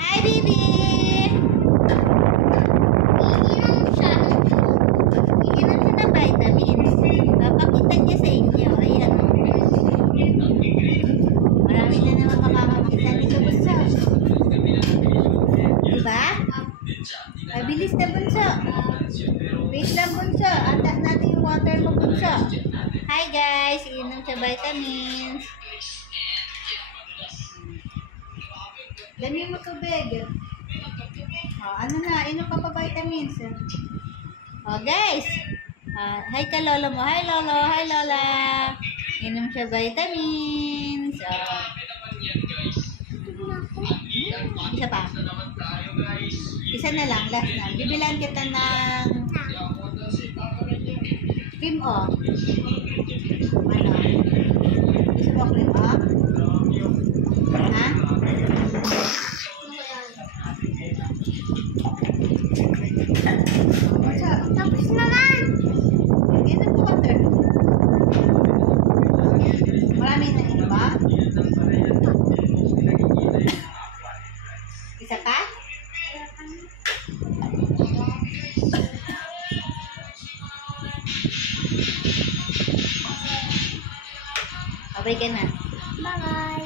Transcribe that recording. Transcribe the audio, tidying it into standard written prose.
Hi, baby! Iinom siya ng vitamins. Papakita niya sa inyo. Ayan, o. Marami na naman makakakita nito, bunso. Diba? Mabilis na, bunso. Wait lang, bunso. Atas natin yung water mo, bunso. Hi, guys. Iinom siya vitamins. Dami mo tubig. Ano na, inom ka pa vitamins. Guys. Hi ka lolo mo. Hi lolo, hi lola. Inom siya vitamins. Isa pa. Isa na lang, last na. Bibilan kita ng cream o. Ano? Gusto mo cream o? Ha? Tapos naman. Inom ko water. Marami na inom ba? Isa pa? Babay ka na. Bye.